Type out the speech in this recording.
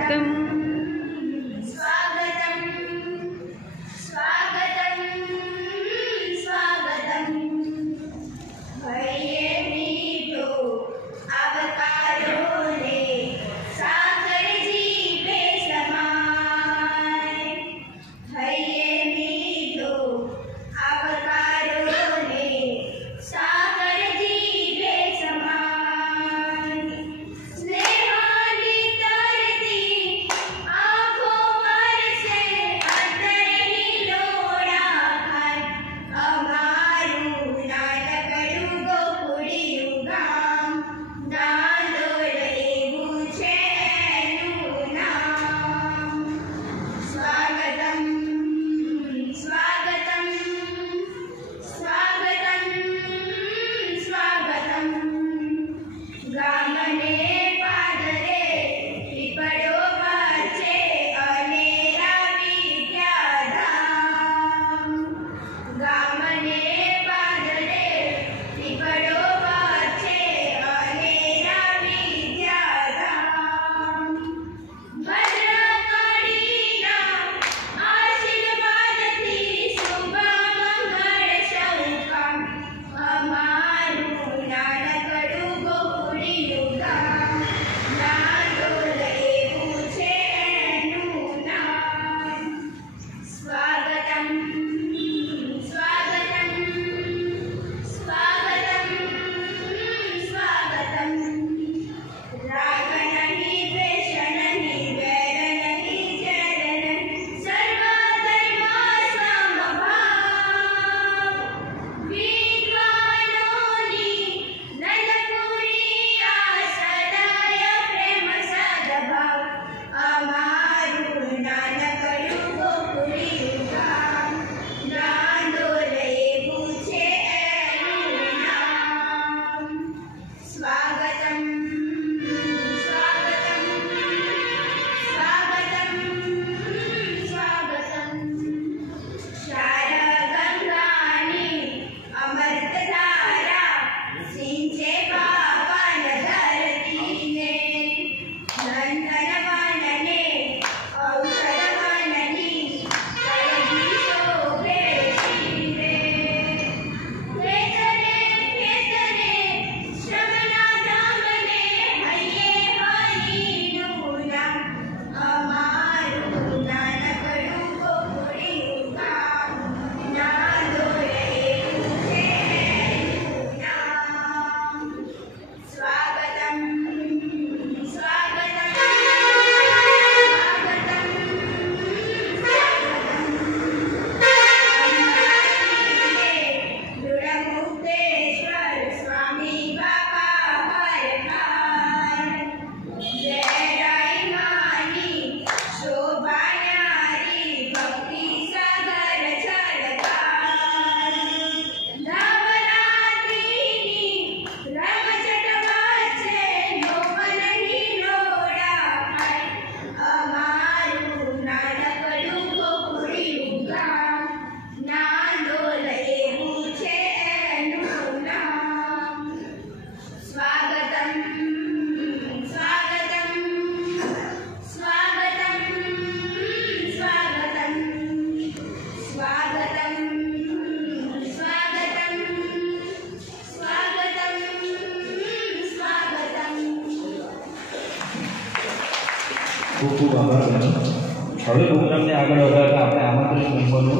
स्वागतम् स्वागतम् स्वागतम् स्वागतम् भये मीठो आवकारो ने सागर जीवे समाय भये मीठो आवकारो ने सागर जीवे समाय स्नेहानी तरती आँखों पर से अंतरही लोड़ा खाय अमारू नानकड़ू गोकुड़ियु गाम नांदोल एवुं छे एनुं नाम स्वागतम् स्वागतम् स्वागतम् स्वागतम् गामने पादरे पीपळो वच्चे अनेरा विद्याधाम गामने पादरे पीपळो वच्चे अनेरा विद्याधाम भद्रकाळीना आशीर्वादथी शुभ मंगळ सौकाम અમારું નાનકડું ગોકુળિયું ગામ નાંદોલ એવું છે એનું નામ સ્વાગતમ સ્વાગતમ સ્વાગતમ સ્વાગતમ રાગ નહીં દ્વેષ નહીં વૈર નહીં ઝેર નહીં સર્વ ધર્મ સમભાવ વિદ્વાનોની નંદપુરી આ સદાય પ્રેમ સદભાવ અમારું નાનકડું ગોકુળિયું ગામ નાંદોલ એવું છે એનું નામ સ્વાગતમ સ્વાગતમ સ્વાગતમ સ્વાગતમ શારગંગાની અમૃત ધારા સિંચે પાવન ધરતીને નંદનવનને ઔષધવનની કલગી શોભે શિરે ખેતરે ખેતરે શ્રમના ધામને હૈયે હરિનું નામ અમારું નાનકડું ગોકુળિયું ગામ નાંદોલ એવું છે એનું નામ સ્વાગતમ સ્વાગતમ સ્વાગતમ દૃઢમુક્તેશ્વર સ્વામી બાપા હરખાય જયરાય માની શોભા ન્યારી ભક્તિ સાગર છલકાર નવરાત્રિની રમઝટ વચ્ચે નોમન હિલોડા ખાય અમારું નાનકડું ગોકુળિયું ગામ નાંદોલ એવું છે એનું નામ સ્વાગતમ સ્વાગતમ સ્વાગતમ સ્વાગતમ સ્વાગતમ સ્વાગતમ સ્વાગતમ સ્વાગતમ ખૂબ ખૂબ આભાર. હવે પ્રોગ્રામને આગળ વધારતા આપણે આમંત્રિત મહેમાનો